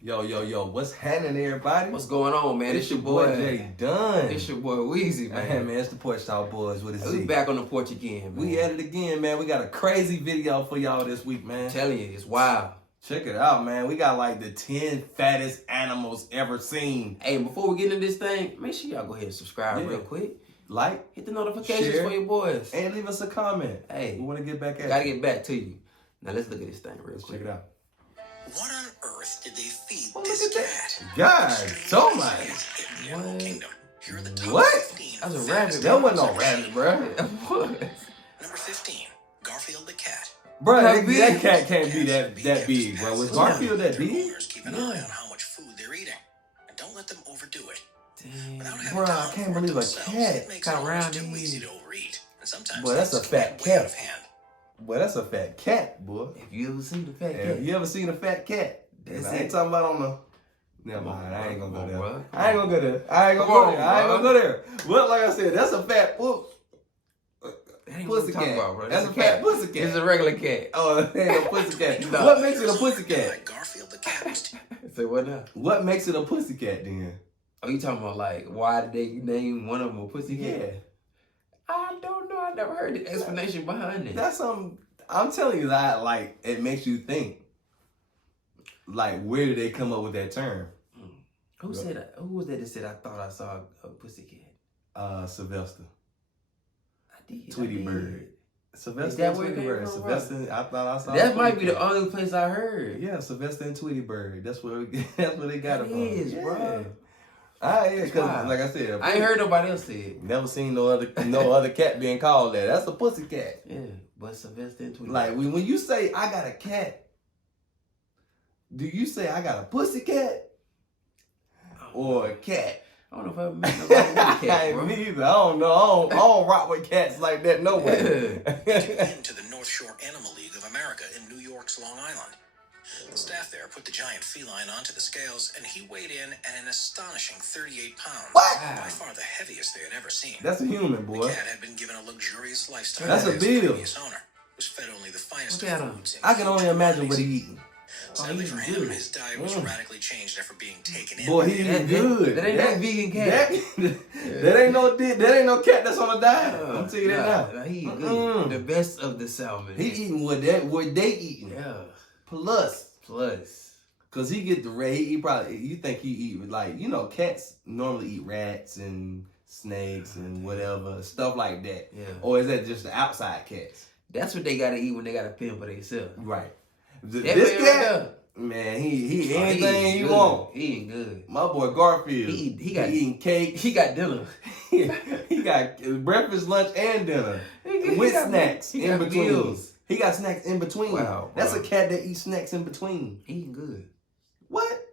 Yo, what's happening, everybody? What's going on, man? It's your boy Jay Dunn. It's your boy Weezy, man. Hey, man, it's the PorchTalkBoyz with a Z. We back on the porch again, man. We at it again, man. We got a crazy video for y'all this week, man. I'm telling you, it's wild. Check it out, man. We got like the 10 fattest animals ever seen. Hey, before we get into this thing, make sure y'all go ahead and subscribe real quick. Like, hit the notifications share, for your boys. And leave us a comment. Hey, we want to get back at Gotta get back to you. Now let's look at this thing real quick. Check it out. What on earth did they feed this cat? God, so much. What? That's a rabbit. That wasn't no rabbit, bro. Number 15, Garfield the cat. Bro, that cat can't be that big, bro. Was Garfield that big? Keep an eye on how much food they're eating, and don't let them overdo it. Damn. Bro, I can't believe a cat got around too easy to overeat, and sometimes boy, that's a fat cat. Boy, that's a fat cat, boy. If you ever seen the fat cat, have you ever seen a fat cat? That's I ain't talking about on the. Never mind, I ain't gonna go there. Bro. I ain't gonna go there. I ain't gonna go there. Well, like I said, that's a fat pussy cat. About, that's a fat pussy cat. It's a regular cat. Oh, it ain't no pussy cat. No. What makes it a pussy cat? Garfield the cat. Say what now? What makes it a pussy cat then? Oh, you talking about like why did they name one of them a pussy cat? Yeah. I don't know. I never heard the explanation behind it. That's I'm telling you that like it makes you think. Like, where did they come up with that term? Who said that? Who was that said I thought I saw a pussy cat? Sylvester. I did. Tweety Bird. Sylvester Is that and where it Tweety came Bird. from, Sylvester, I thought I saw. That might be the only place I heard. Yeah, Sylvester and Tweety Bird. That's where they got it from. It is, bro. Yeah, because like I said, I ain't heard nobody else say it. Never seen no other cat being called that. That's a pussy cat. Yeah, but Sylvester and Tweety. Like when you say I got a cat, do you say I got a pussy cat or a cat? I don't know if I ever met nobody with a cat, bro. Me either. I don't know. I don't rock with cats like that no way. Into the North Shore Animal League of America in New York's Long Island. The staff there put the giant feline onto the scales, and he weighed in at an astonishing 38 pounds. What? By far the heaviest they had ever seen. That's a human, boy. The cat had been given a luxurious lifestyle. That's a by his bill. previous owner, was fed only the finest of foods. I can only imagine what he eating. Sadly for him, his diet was radically changed after being taken in. Boy, he eating good. That ain't no vegan cat. That ain't no cat that's on a diet. I'm tell you that now. He eating good. The best of the salmon. He eating what they eating. Yeah. Plus. Cause he get the rat. You think he eat like cats normally eat rats and snakes and whatever stuff like that. Yeah. Or is that just the outside cats? That's what they gotta eat when they gotta fend for themselves. Right. This cat, man, he anything you want. He eating good. My boy Garfield. He eating cake. He got dinner. he got breakfast, lunch, and dinner with snacks in between. Meals. He got snacks in between. Wow, that's a cat that eats snacks in between. Eating good. What?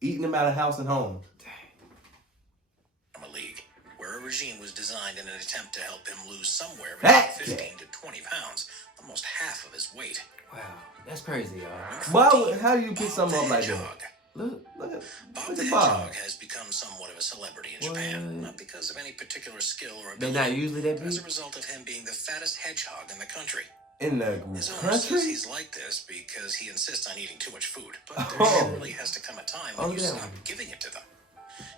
Eating them out of house and home. From a league where a regime was designed in an attempt to help him lose somewhere between 15 to 20 pounds, almost half of his weight. Wow, that's crazy, y'all. How do you pick something up like that? Look at Bob the Hedgehog has become somewhat of a celebrity in Japan, not because of any particular skill or ability. They're not usually that big. As a result of him being the fattest hedgehog in the country. In the His owner country? says he's like this because he insists on eating too much food, but there surely has to come a time when you stop giving it to them.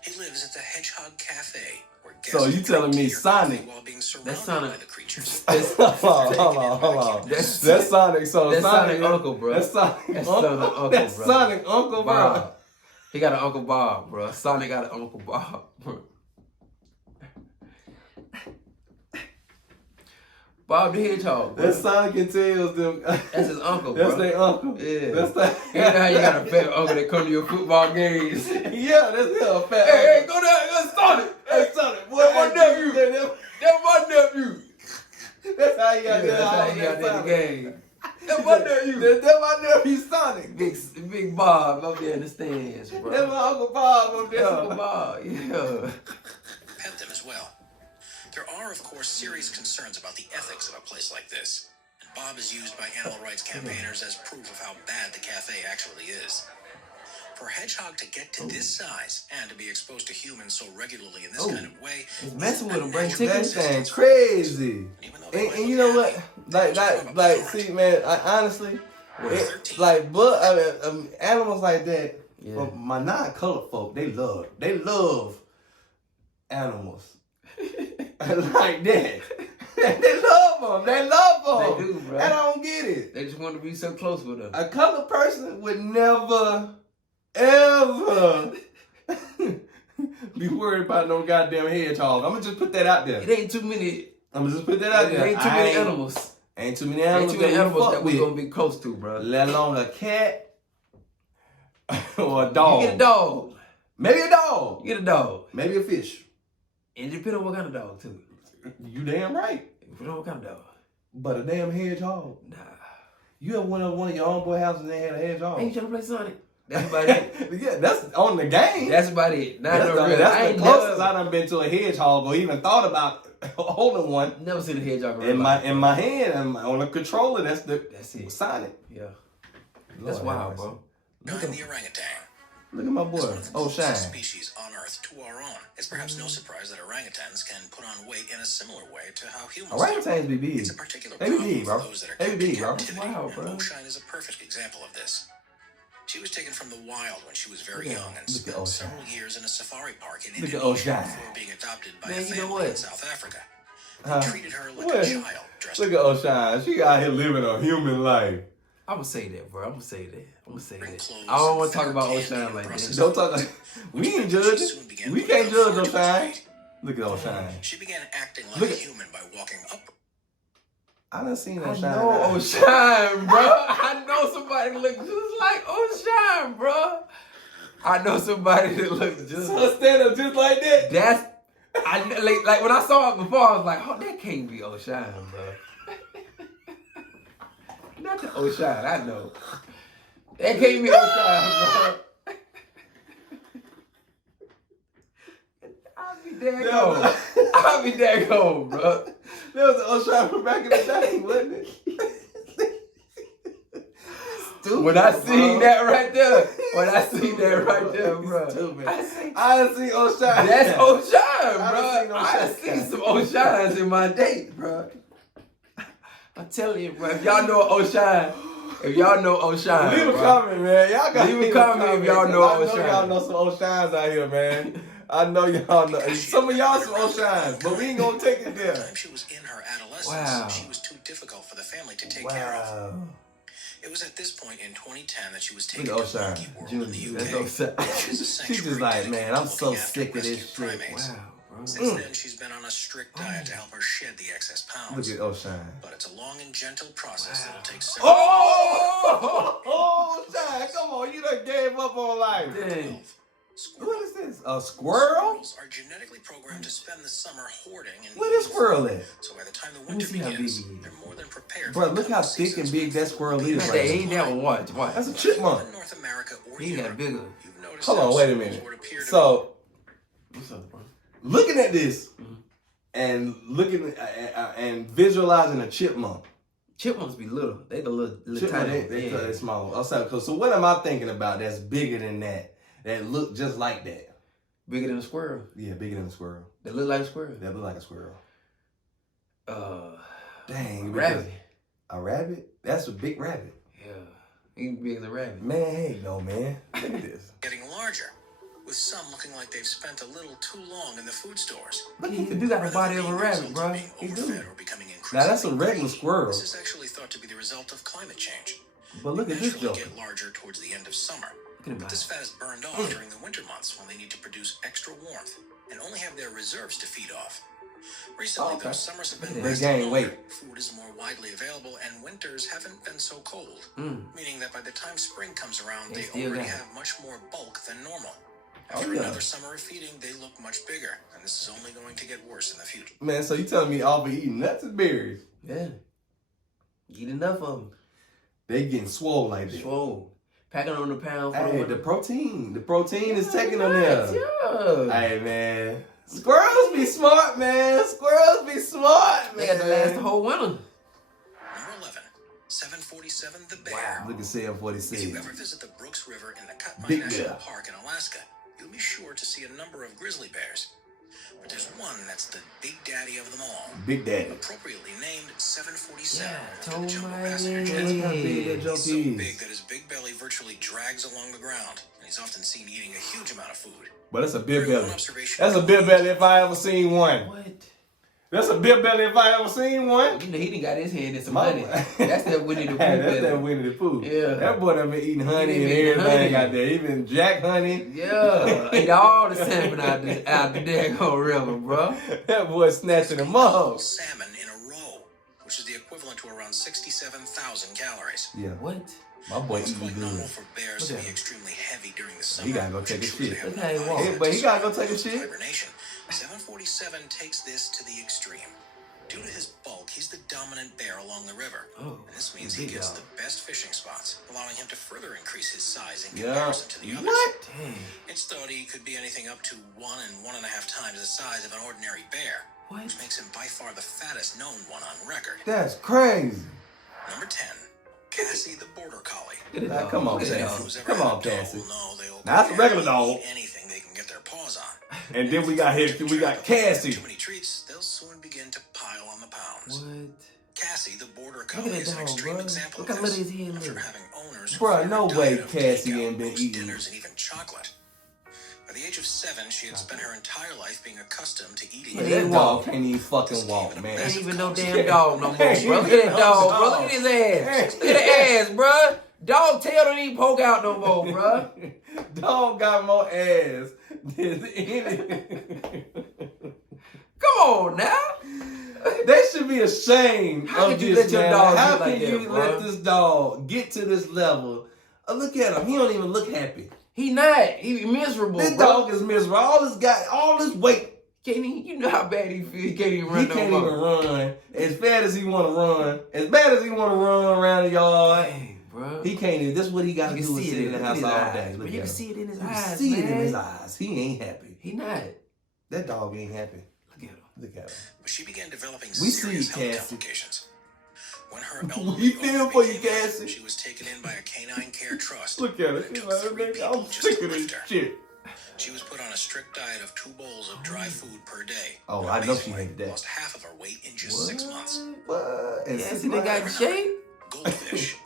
He lives at the Hedgehog Cafe, where guests so you telling me Sonic? While being surrounded That's Sonic. by the creatures. Hold on. That's Sonic. So that's Sonic uncle, bro. That's Sonic. That's Uncle, That's bro. Sonic Uncle, bro. Bob. He got an Uncle Bob, bro. Sonic got an Uncle Bob, bro. Bob the Hedgehog, bro. That's Sonic and Tails. Them. That's his uncle, bro. That's their uncle. Yeah. That's that. You know how you got a fat uncle that come to your football games? Yeah, that's a fat. Hey, go down. That's Sonic. Hey, Sonic. Boy, That's my nephew. That's That's my nephew. That's how you got That's how he got in the game. That's my nephew. That's my nephew Sonic. Big Bob up there in the stands, bro. That's my Uncle Bob up there. That's Uncle Bob, yeah. Pet them as well. There are, of course, serious concerns about the ethics of a place like this. And Bob is used by animal rights campaigners as proof of how bad the cafe actually is. For a hedgehog to get to this size and to be exposed to humans so regularly in this kind of way, it's messing with him, bro. That thing crazy. And you know what? Like, see, man. Honestly, animals like that. Yeah. But my non-colored folk, they love animals like that. They love them. They do, bro. And I don't get it. They just want to be so close with them. A colored person would never, ever be worried about no goddamn hedgehog. I'm gonna just put that out there. It ain't too many. I'm gonna just put that out there. Ain't too many animals. Ain't too many animals. Ain't too many animals that we're gonna be close to, bro. Let alone a cat or a dog. You get a dog. Maybe a dog. You get a dog. Maybe a fish. And it depends on what kind of dog too. You damn right. It depends on what kind of dog. But a damn hedgehog. Nah. You ever went to one of your own boy houses and they had a hedgehog? Ain't you trying to play Sonic? That's about it. Yeah, that's on the game. That's about it. Not That's no real. the closest I done been to a hedgehog or even thought about holding one. Never seen a hedgehog In my hand, on a controller, that's it. Sonic. Yeah. That's wild, bro. Join the orangutan. Look at my boy. As one of the Oh, closest shine. species on Earth to our own, it's perhaps no surprise that orangutans can put on weight in a similar way to how humans do. Orangutans be big. It's a particular They be problem big, for bro. those that are They kept be in big, bro. captivity, Wow, and bro. Oshine is a perfect example of this. She was taken from the wild when she was very Look at- young and look at spent Oshine. several years in a safari park in Look at Indonesia Oshine. before being adopted by Man, a you know family in what? South Africa. They Huh? treated her like What? a child, dressed Look at Oshine. She out here living a human life. I'm gonna say that, bro. I'm gonna say that. Bring clothes I don't want to and talk about candy Oshine and like processed this. Don't talk. We ain't judging. We can't judge Oshine. Look at Oshine. She began acting like Look a at- human by walking up. I done seen I Oshine. know Oshine, bro. I know somebody that look just like Oshine, bro. I know somebody that looks just. So stand up just like that. That's like when I saw it before, I was like, oh, that can't be Oshine, bro. Not the Oshine, I know. That can't be Oshine, bro. I'll be daggone, bro. There was an Oshine from back in the day, wasn't it? Stupid, When I seen bro. that right there, bro. Stupid. I seen I see Oshine. that's Oshine, I bro. done seen I done Oshine. seen some Oshines in my day, bro. I'm telling you, bro. If y'all know Oshine, Leave a bro. comment, man. Y'all got Leave a comment if y'all know I know Oshine. y'all know some Oshines out here, man. I know y'all know. Some of y'all some Oshines, but we ain't gonna take it By the there. time she was in her adolescence, Wow. she was too difficult for the family to take care of. Wow. It was at this point in 2010 that she was Look taken at to Oshine. Monkey World in the Junior. UK. That's It is a She's sanctuary just like, dedicated man, to I'm so looking after sick of this rescued shit. primates. Wow, bro. Since then, she's been on a strict diet to help her shed the excess pounds. Look at Oshine. But it's a long and gentle process that'll take several Oh, Oshine, come on, you done gave up on life. Dang. What is this? A squirrel? Squirrels are genetically programmed to spend the summer hoarding and What is squirrel at? so by the time the me winter see how begins, big he is. they're more than prepared. Bro, for look the how coming thick and seasons big with that food squirrel being is That right ain't now. that one. Watch. That's a in chipmunk. North America or He Europe, got bigger. you've noticed Hold how on, wait a squirrels minute. would appear to So, What's up, bro? looking at this and looking and visualizing a chipmunk. Chipmunks be little. They the little Chipmunk, tiny. they small. So what am I thinking about that's bigger than that? That look just like that? Bigger than a squirrel. Yeah, bigger than a squirrel. They look like a squirrel. That look like a squirrel. Dang. Rabbit. A rabbit? That's a big rabbit. Yeah. He can be big as a rabbit. Man, heck no, man. Look at this. getting larger, with some looking like they've spent a little too long in the food stores. Look He at do got the Rather body than of a being rabbit, result bro. of being He do. overfed or becoming Now that's a increasingly regular greedy, squirrel. This is actually thought to be the result of climate change. But look at this Naturally joker. get larger towards the end of summer. Look at him. But this fat is burned off during the winter months when they need to produce extra warmth and only have their reserves to feed off. Recently, Okay. those summers have been They lasting gain longer, weight. food is more widely available, and winters haven't been so cold. Meaning that by the time spring comes around, They they still already got it. have much more bulk than normal. Oh, After yeah. another summer of feeding, they look much bigger, and this is only going to get worse in the future. Man, so you telling me all be eating nuts and berries? Yeah. Eat enough of them. They getting swole like that. Swole. Packing on the pound for the Hey, winter. the protein is taking them there. Yeah. Hey, man. Squirrels be smart, man. Squirrels be smart, They man. got to last the whole winter. Number 11, 747 the Bear. Wow. Look at If you 746. ever visit the Brooks River in the Katmai Big National bear. Park in Alaska, you'll be sure to see a number of grizzly bears. But there's one that's the big daddy of them all, Big Daddy. appropriately named 747 Yeah, after the told jumbo my passenger head. jet. Look how big that He's joke so is. big that his big belly virtually drags along the ground, and he's often seen eating a huge amount of food. But that's a beer During one belly. observation, That's a beer belly if I ever seen one. What? That's a beer belly if I ever seen one. You know, he done got his hand in some honey. That's that Winnie the Pooh That's belly. that Winnie the Pooh. Yeah. That boy done been eating honey He and been eating everything honey. out there. Even Jack honey. Yeah. Ate all the salmon out the daggone river, bro. That boy snatching them up. salmon in a row, which is the equivalent to around 67,000 calories. Yeah. What? My boy It's eating quite normal good. for bears to be extremely heavy during the summer. He gotta go which take a ensures shit. they have Look how he enough walks. iron But to he gotta go survive take a shit. hibernation. 747 takes this to the extreme. Due to his bulk, he's the dominant bear along the river. Oh, And this means he big gets dog. the best fishing spots, allowing him to further increase his size in Yeah. comparison to the others. What? Dang. It's thought he could be anything up to 1 and 1.5 times the size of an ordinary bear, What? which makes him by far the fattest known one on record. That's crazy. Number 10, Cassie the Border Collie. Look at Nah, that come dog. on, Look at that Cassie. dog. Who's ever Come had on, a dog Cassie. will know they will Now, that's a regular gladly dog. eat anything they can get their paws on. And then we got Cassie. Too many treats, they'll soon begin to pile on the pounds. What? Cassie the Border Look Collie at is that an dog, extreme bro. example Look of how this. little his hand After look. having owners Bruh, who no favored way diet of Cassie takeout, ain't been roast eating. dinners and even chocolate. By the age of 7, she had spent her entire life being accustomed to eating. Yeah, That dog can't even fucking walk, Ain't man. even no damn dog no more, bro. Look at that dog, bro. Look at his ass. Look at the ass, bro. Dog tail don't even poke out no more, bro. Dog got more ass than any. Come on now. They should be ashamed How of could you this, let your man. dog How get like can that, you bro? let this dog get to this level? Look at him. He don't even look happy. He not. He miserable, This bro. dog is miserable. All this weight. Can't he, you know how bad he feel. He can't even run He no can't more. even run. As fast as he want to run. As bad as he want to run around the yard. Dang, bro. He can't even. This is what he got You to can do is see sit it in the in house his all eyes, day. bro. Look You at can him. see it in his You can eyes, see it in man. his eyes. He ain't happy. He not. That dog ain't happy. Look at him. Look at him. But she began developing We see serious you, health Cassie. complications. When her We elderly feel owner for you, became ill, Cassie. she was taken in by a canine care trust. Look at It it. He's took like, 3 "Nigga, people I'm just sick to of lift this her. shit. She was put on a strict diet of 2 bowls of dry food per day. Oh, And I know she amazingly, hated that. lost half of her weight in just 6 months. What? And Yeah, six see, they got in months? shape. Goldfish.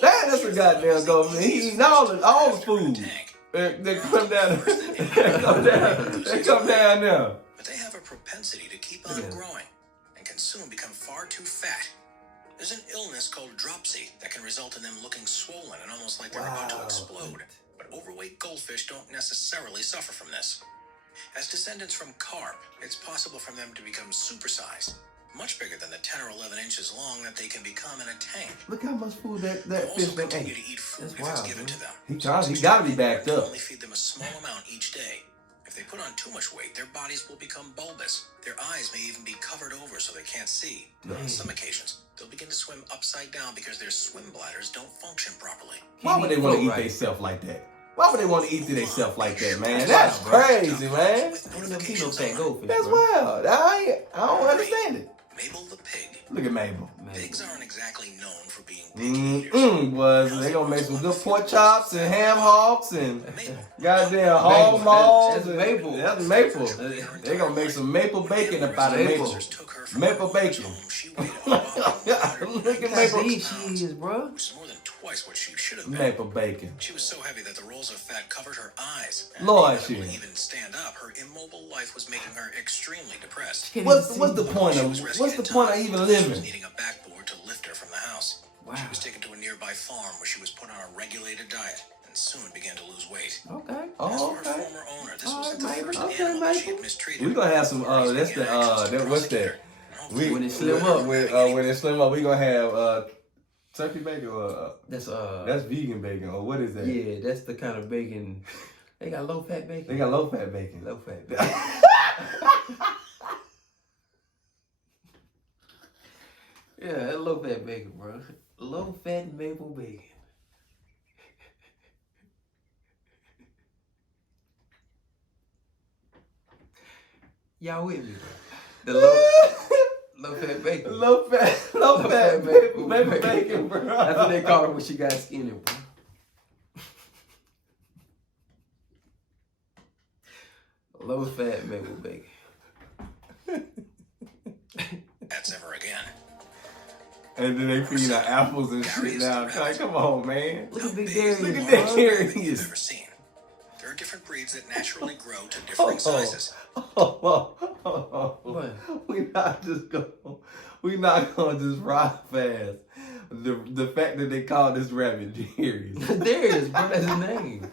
That's a goddamn goldfish. He eating all the food. Tank. They come down. They come down now. But they have a propensity to keep Look on at 'em. growing and can soon become far too fat. There's an illness called dropsy that can result in them looking swollen and almost like they're about to Wow. explode. But overweight goldfish don't necessarily suffer from this. As descendants from carp, it's possible for them to become supersized, much bigger than the 10 or 11 inches long that they can become in a tank. Look how much food They'll that fish also been continue ate. to eat food That's if it's wild, given man. to them. He So it's gotta be extremely backed important to up. only feed them a small amount each day. If they put on too much weight, their bodies will become bulbous. Their eyes may even be covered over so they can't see. On some occasions, they'll begin to swim upside down because their swim bladders don't function properly. Why would they want to eat Right. themselves like that? Why would they want to eat to themselves like that, man? That's That's wild, bro. crazy, man. With I ain't never seen no notifications fat on. goldfish, That's bro. wild. I don't understand it. Mabel the pig. Look at Mabel. Man. Pigs aren't exactly known for being picky eaters. They gonna make some good pork chops and ham hocks and Mabel. goddamn hog maws. That's and- maple. That's maple. They gonna make some maple bacon up out of maple. Officers took her from Maple her bacon. home. She weighed about 190 Look at Look how maple. big she is, bro. which is more than twice what she should have been. Maple bacon. She was so heavy that the rolls of fat covered her eyes. And Lord, being able she- to even stand up, her immobile life was making her extremely depressed. Can't What's even the see. point She of was rescued what's the in point of time. even She was living? needing a backboard to lift her from the house. Wow. She was taken to a nearby farm where she was put on a regulated diet and soon began to lose weight. Okay. As Oh, for her okay. former owner, this All wasn't right, the first Mabel. Okay, animal that she Mabel. had mistreated. We gonna have some. Authorities That's the. began actions to What's prosecute that? her. And hopefully When it slim up. When it slim up, we gonna have turkey bacon or That's vegan bacon or what is that? yeah, that's the kind of bacon. They got low fat bacon. They got low fat bacon. Low fat bacon. Yeah, that's low fat bacon, bro. Low fat maple bacon. Y'all with me, bro? The low fat bacon. low fat maple bacon, bro. That's what they call it when she got skinny, bro. Low fat maple bacon. That's ever again. And then they feed her apples and shit now. Like, come on, man. Look at Big Big is the Darius, Look at largest that rabbit Darius. you've ever seen. there are different breeds that naturally grow to differing sizes. We not gonna just rock fast. The fact that they call this rabbit Darius. Darius, bro, that's his name.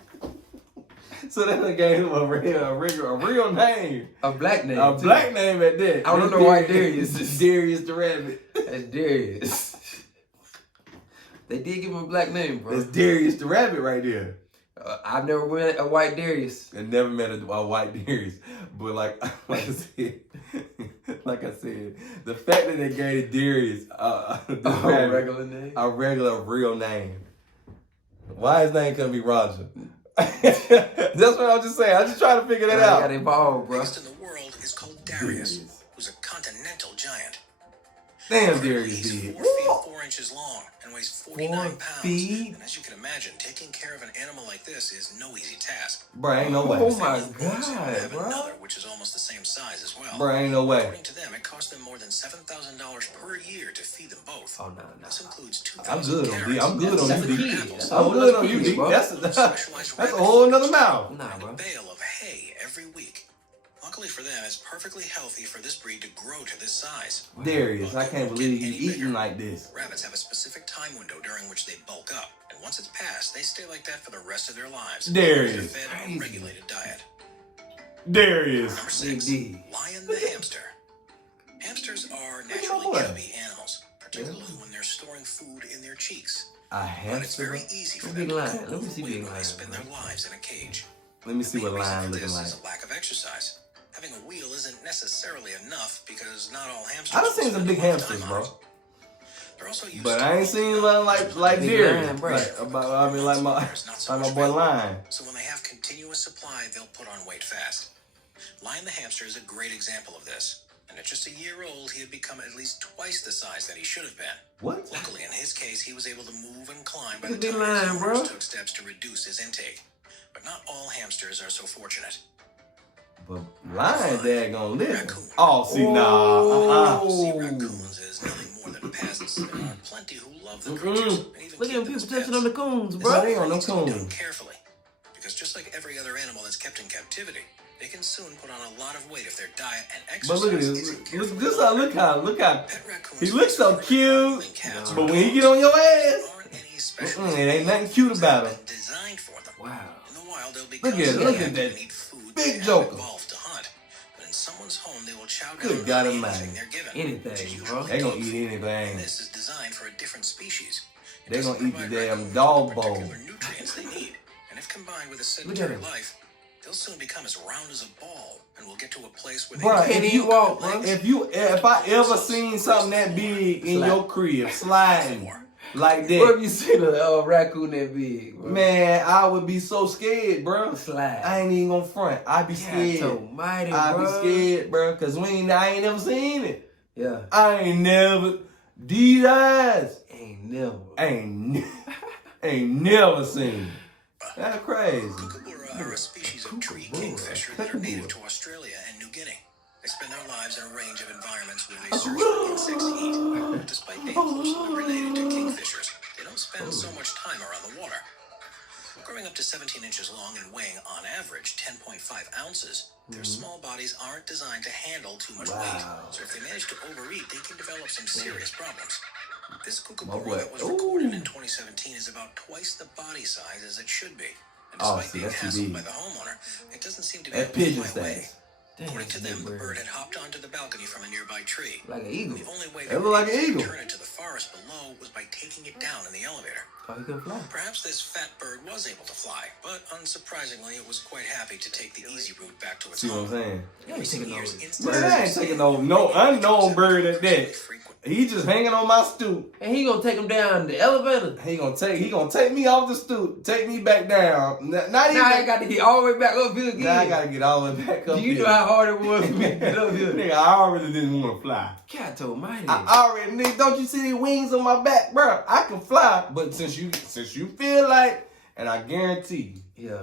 So they gave him a real name. A black name. A black name at that. I don't know why Darius is Darius the rabbit. That's Darius. They did give him a black name, bro. It's Darius the rabbit right there. I've never met a white Darius. I never met a white Darius. But like I said, the fact that they gave Darius a regular name? A regular real name. Why his name couldn't be Roger? That's what I'm just saying. I'm just trying to figure that out. Got involved, bro. The biggest in the world is called Darius, who's a continental giant. Damn, Darius big. 4 feet 4 inches long and weighs 49 pounds. 4 feet? And as you can imagine, taking care of an animal like this is no easy task. Bro, ain't no way. Oh my Boys have God, bro. another, which is almost the same size as well. Bro, ain't no way. According to them, it costs them more than $7,000 per year to feed them both. Oh, no. This includes 2,000 I'm good on D. I'm good That's on a you, kid. D. That's I'm good on you, D. bro. That's a whole nother mouth. Nah, and bro. a bale of hay every week. Luckily for them, it's perfectly healthy for this breed to grow to this size. Darius, I can't believe you eating like this. Rabbits have a specific time window during which they bulk up, and once it's passed, they stay like that for the rest of their lives. Darius. They're fed a regulated diet. Darius. Number 6, lion the hamster. Hamsters are naturally chubby animals, particularly when they're storing food in their cheeks. A But it's very hamster? easy for Big them to lion. cope Let me with see the big way they lion, spend their bro. lives in a cage. Let me see what The main reason lion for looking this like. is a lack of exercise. Having a wheel isn't necessarily enough because not all hamsters. I done seen will some spend big a lot of hamsters, time bro. on it. They're also used But to I ain't seen one like Big Darius. lion, bro. Like my boy Lion. So when they have continuous supply, they'll put on weight fast. Lion the hamster is a great example of this. And at just a year old, he had become at least twice the size that he should have been. What? Luckily, in his case, he was able to move and climb by Look the at time Big his Lion, owners bro. took steps to reduce his intake. But not all hamsters are so fortunate. But Lion dad gonna live. Raccoon. Oh, see, nah. Sea raccoons is nothing more than pests. There are plenty who love the creatures. And even Look at keep them them as people touching pets. on the coons, Bro, bro. they on them Needs to be done coons. carefully, because just like every other animal that's kept in captivity, they can soon put on a lot of weight if their diet and But exercise look at this. isn't carefully Look how. Pet raccoons He looks so face cute. more than cats or But when he dogs. get on your ass, There aren't any special it ain't nothing cute about that him. have been designed for them. Wow. In the wild, they'll be Look at constantly that active and eat food big they have joker. evolved to hunt. But in someone's home, they will chow Good down God on Almighty. anything they're given. which is Anything, usually bro. They gonna dog eat food. anything. This is designed for a different species. It They doesn't gonna eat the provide damn raccoons dog the bowl. particular nutrients they need. And if combined with a Look at sedentary him. life, they'll soon become as round as a ball and will get to a place where Bro, they Can't if even you walk, bro. if I ever seen something that big in your crib sliding like Bro, that, if you see the raccoon that big, bro. man, I would be so scared, bro. Slide. I ain't even gonna front. I'd be God scared. almighty, I'd bro. be scared, bro, cause I ain't never seen it. Yeah. I ain't never. These eyes Ain't never. ain't never seen it. That's crazy. Kookaburra are a species of tree kingfisher that are native to Australia and New Guinea. They spend their lives in a range of environments where they search for insects to eat. Despite being closely related to kingfishers, they don't spend so much time around the water. Growing up to 17 inches long and weighing, on average, 10.5 ounces, their small bodies aren't designed to handle too much weight. So if they manage to overeat, they can develop some serious problems. This kookaburra that was recorded in 2017 is about twice the body size as it should be. And Oh, despite see, being that's too hassled big. by the homeowner, it doesn't seem to be That able to pigeon fly away. stays. According to them, the bird had hopped onto the balcony from a nearby tree. Like an eagle. The only way It they looked were like able an to eagle. return it to the forest below was by taking it down in the elevator. Oh, he can fly. Perhaps this fat bird was able to fly, but unsurprisingly, it was quite happy to take the easy route back to its See what I'm home. saying? Yeah, he's taking Years those. instant Man, I ain't taking no unknown bird at that. frequent. He just hanging on my stoop. And he gonna take him down the elevator. He gonna take me off the stoop, take me back down. Not even. Now I ain't got to get all the way back up here again. Now I gotta get all the way back up Do you here. know how hard it was for me to get up here? Nigga, I already didn't want to fly. God almighty. I already, nigga, don't you see these wings on my back, bro? I can fly, but since you feel like, and I guarantee you, Yeah.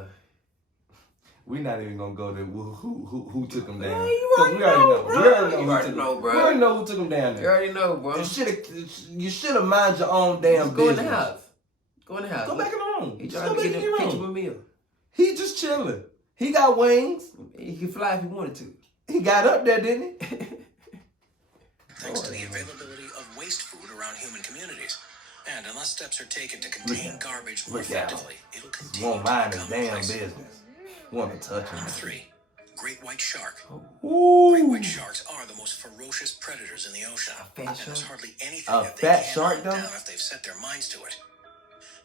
we not even gonna go to who took him down. Yeah, you 'Cause already we already know, know. bro. We already know You who already took know, him. bro. We already know who took him down You there. already know, bro. You should have mind your own damn Go in business. the house. Go in the house. Go back in the room. He Just trying go to back get in him your catch him room. a meal. He just chilling. He got wings. He could fly if he wanted to. He got up there, didn't he? Thanks to the availability of waste food around human communities. And unless steps are taken to contain garbage more effectively, it'll continue Won't to mind his become damn invasive. business. Want to touch him. Number 3, great white shark. Ooh. Great white sharks are the most ferocious predators in the ocean. fat And shark? there's hardly anything A that they fat can't shark, hunt though? down if they've set their minds to it.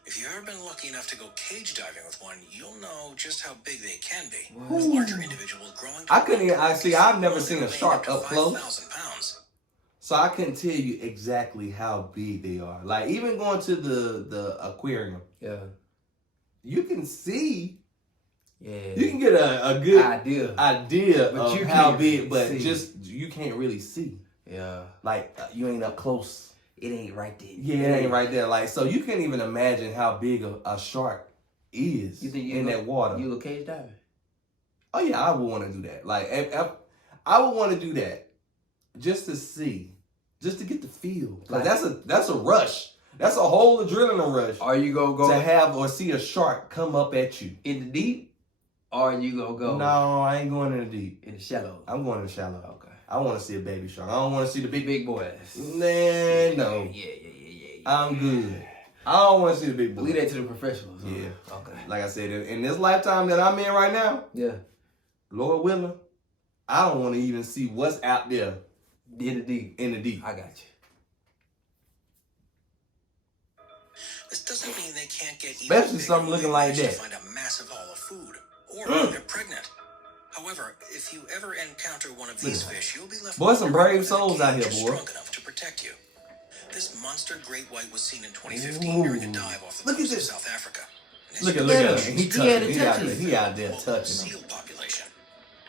If you've ever been lucky enough to go cage diving with one, you'll know just how big they can be. With larger individuals growing to I couldn't even, I've never well, seen a they're weighing shark to up close. 5,000 pounds. So I couldn't tell you exactly how big they are. Like even going to the aquarium, Yeah. you can see, Yeah. you can get a good idea. idea But of you how can't big, really but see. just you can't really see. Yeah. Like you ain't up close. It ain't right there. Yeah, it ain't right there. Like so, you can't even imagine how big a shark is You think in that water. You go cage diving? Oh yeah, I would want to do that. Like I would want to do that just to see, just to get the feel. Like that's a rush. That's a whole adrenaline rush Or you gonna go to have or see a shark come up at you. in the deep? Or you gonna go No, I ain't going in the deep. in the shallow? I'm going in the shallow. Okay. I want to see a baby shark. I don't want to see the Big boys. Nah, no. Yeah. I'm good. I don't want to see the big boy. Leave that to the professionals. Huh? Yeah. Okay. Like I said, in this lifetime that I'm in right now, Yeah. Lord willing, I don't want to even see what's out there In the deep. in the deep. I got you. This doesn't mean they can't get even Especially bigger something when looking they like manage that. to find a massive haul of food, or when they're pregnant. However, if you ever encounter one of these fish, you'll be left Boy, some wondering brave whether the souls out cage here, is boy. strong enough to protect you. This monster great white was seen in 2015 during a dive off the Look at coast of this. South Africa. And as Look you at can him. see, He she's had touching. to He out touch there. it. He out there local touching seal them. population.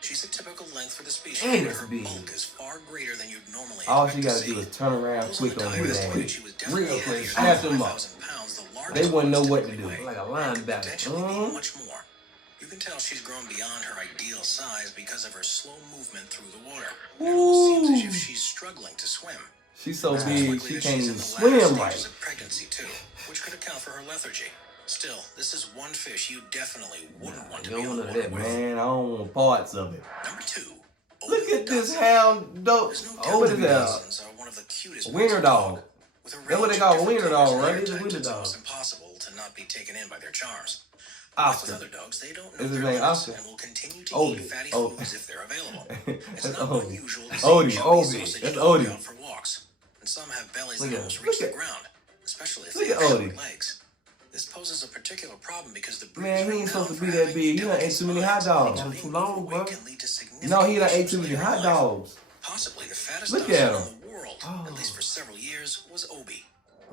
She's a typical length for the species, Man, but it's her big. bulk is far greater than you'd normally All expect she got to to do see. is turn around Those quick on on the his dive ass. reported she was definitely Real quick. heavier than Snatch him up. 5,000 pounds, the They largest wouldn't know one what to typically do. weigh. Like a And could linebacker. potentially be much more. You can tell she's grown beyond her ideal size because of her slow movement through the water. It almost seems as if she's struggling to swim. She's so It's most big, likely she that can't she's even in the swim latter right. stages of pregnancy too, which could account for her lethargy. Still, this is one fish you definitely wouldn't want to you be don't on the want water that, with. Man, I don't want parts of it. Number 2. Look Obi at this Dachshund. hound dog. There's no Oh, doubt what that is that? Dachshunds are one of the cutest Wiener breeds of dog. With a That's what they range call of a wiener different dog, colors and right? hair It's a types, wiener it's dog. almost impossible to not be taken in by their charms. Like with Oscar. other dogs, they don't know Is his their name limits Oscar? and will continue to Odie. eat fatty Oh. foods if they're available. It's That's not Odie. unusual to see Odie. chubby Odie. sausage That's dogs Odie. out for walks, and some have bellies Look that at- almost reach look the at- ground, especially if look they at have Odie. short legs. This poses a particular problem because the breed Man, is he ain't renowned supposed to for be that having big. He done delicate ate too many spines. hot dogs. Got Being too long, overweight bro. can lead to significant No, he done ate issues too many later in hot life. dogs. Possibly the fattest Look dachshund at him. in the world, at least for several years, was Obi.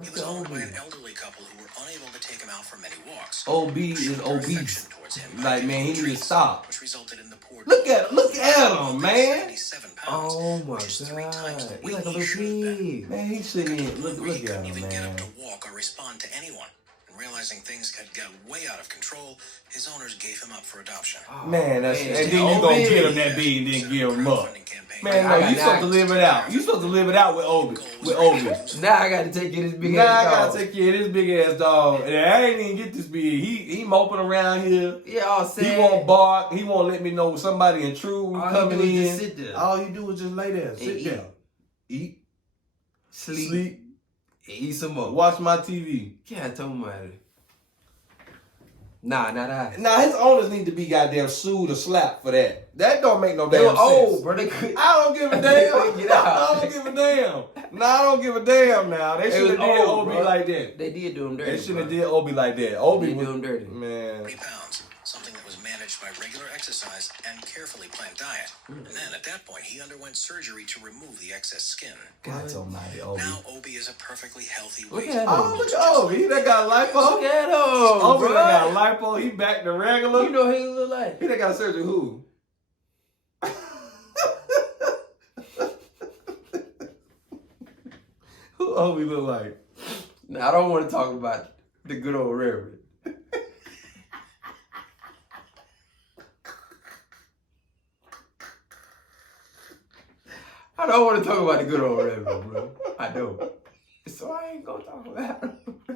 He Look was at owned by Obi. an elderly couple who were unable to take him out for many walks. OB is Showed their obese. affection towards him by Like, giving man, he him need to treats, stop. Which resulted in the poor Look dog at him, man. 77 pounds, Oh my which is 3 times the god. weight He like a he little should have been. pig. Man, he shouldn't Got to even. the point where he Look at couldn't him, even get up man. to walk or respond to anyone. And realizing things had got way out of control, his owners gave him up for adoption. Oh, Man, that's, man. and then you gonna get him that big and then give him up. Man, I no, got you supposed to knocked. live it out. You supposed to live it out with Obi. With Obi. Now I gotta take it this big Now I ass gotta dog. take care of this big ass dog. And I ain't even get this big. He moping around here. Yeah, all sad. He won't bark. He won't let me know somebody intrude All coming he do is in. just sit there. All you do is just lay there, sit eat. there, eat, Sleep. sleep, Eat some more. watch my TV. Can't tell me. Nah, not I. Now his owners need to be goddamn sued or slapped for that. That don't make no They damn were sense. old, bro. They could. I don't give a They damn. couldn't get out. I don't give a damn. No, I don't give a damn now. They They should have was did old, Obi bro. like that. They did do him dirty. They should have bro. did Obi like that. They Obi did was, do him dirty. man. 40 pounds, something that was managed by regular exercise and carefully planned diet. And then at that point, he underwent surgery to remove the excess skin. God almighty, Obi. Now Obi is a perfectly healthy Look weight. at him. Oh, look at Obi. He done got lipo. Look at him, Obi bro. done got lipo. He back to regular. You know who he look like? He done got surgery. Who? Who Obi look like? Now I don't want to talk about the good old Reverend. I don't want to talk about the good old Reverend, bro. I don't. So I ain't gonna talk about him. I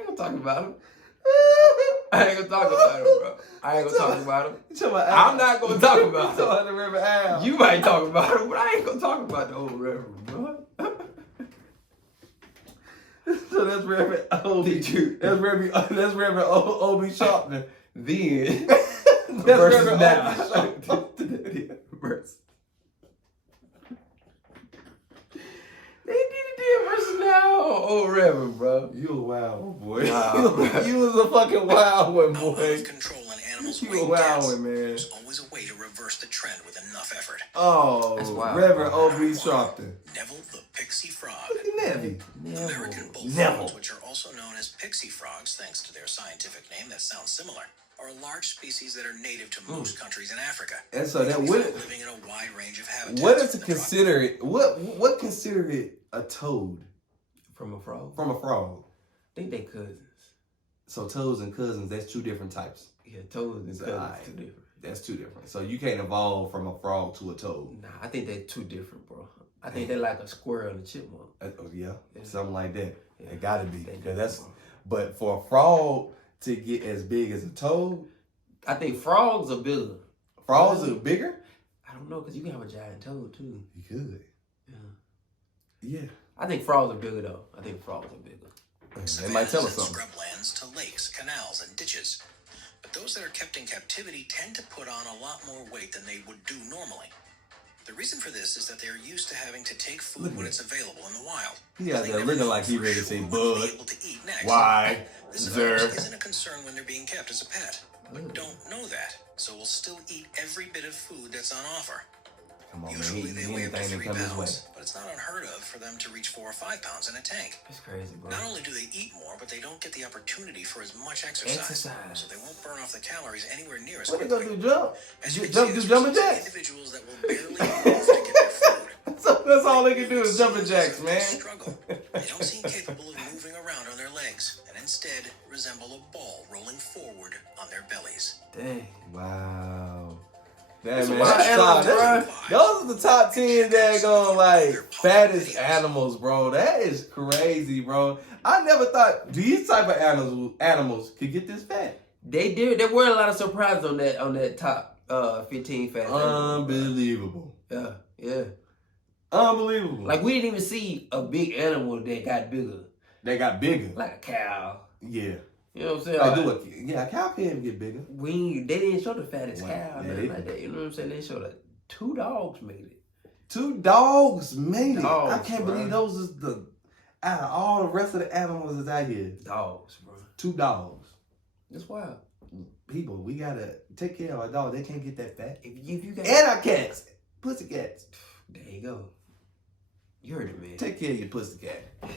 ain't gonna talk about him. I ain't gonna talk about him, bro. I ain't gonna talk about him. You talking about I'm not gonna talk about You talking about the him. Reverend Al. You might talk about him, but I ain't gonna talk about the old Reverend, bro. So that's Reverend Obi. That's Reverend Obi Sharpton. Then That's versus Reverend now. Obi Sharpton. Versus. They did it versus now. Old Reverend, bro. You a wild one, boy. Wow. You was a fucking wild one, Out boy. of control in animals' You a weight wild deaths, one, man. there's always a way to reverse the trend with enough effort. Oh, That's wild. Reverend Obi Sharpton. Neville the Pixie Frog. Look at Nevy. American Neville. bullfrogs, which are also known as pixie frogs thanks to their scientific name that sounds similar, are a large species that are native to most countries in Africa. And so that They would found living in a wide range of habitats. what is from to the consider it? What consider it a toad From a frog. from a frog? I think they cousins. So toads and cousins, that's two different types. Yeah, toads and It's cousins alright. too different. That's two different. So you can't evolve from a frog to a toad. Nah, I think they're too different, bro. I think they're like a squirrel and a chipmunk. Oh yeah, Yeah. something like that. Yeah. It gotta be. They 'Cause do, that's. bro. But for a frog to get as big as a toad, I think frogs are bigger. frogs are bigger. I don't know, because you can have a giant toad, too. You could. Yeah. Yeah. I think frogs are bigger, though. I think frogs are bigger. They might tell us savannas something. and scrublands to lakes, canals, and ditches. But those that are kept in captivity tend to put on a lot more weight than they would do normally. The reason for this is that they are used to having to take food when it's available in the wild. He out They there never looking know like he for ready to sure say what they'll be bud. able to eat next. Why? This, of Zer. course, isn't a concern when they're being kept as a pet. We Mm. don't know that, so we'll still eat every bit of food that's on offer. Come on, man. Usually He they eat weigh up to anything 3 that come his way. pounds, but it's not unheard of for them to reach 4 or 5 pounds in a tank. It's crazy, bro. Not only do they eat more, but they don't get the opportunity for as much exercise. So they won't burn off the calories anywhere near as What they gonna quickly. do? Jump? As you can Jump? see, Do this jumping results in jacks? individuals that will barely move to get their food. So that's all they can do is jumping jacks, man. Struggle. They don't seem capable of moving around on their legs, and instead resemble a ball rolling forward on their bellies. Dang. Wow. That That's man, wild that's animals, top- those are the top 10 daggone like fattest animals, bro. That is crazy, bro. I never thought these type of animals could get this fat. They did. There were a lot of surprises on that top 15 fat. Unbelievable. Yeah, yeah. Unbelievable. Like we didn't even see a big animal that got bigger, they got bigger. like a cow. Yeah. You know what I'm saying? Like, Like, yeah, a cow can get bigger. they didn't show the fattest Wow. cow, Yeah, nothing they like that. You know what I'm saying? They showed like 2 dogs made it. 2 dogs made it. I Dogs, can't bro. believe those is the out of all the rest of the animals that's out here. Dogs, bro. 2 dogs. That's wild. People, we gotta take care of our dogs. They can't get that fat. If you got, And our cats. Pussy cats. there you go. You heard it, man. Take care of your pussy cat.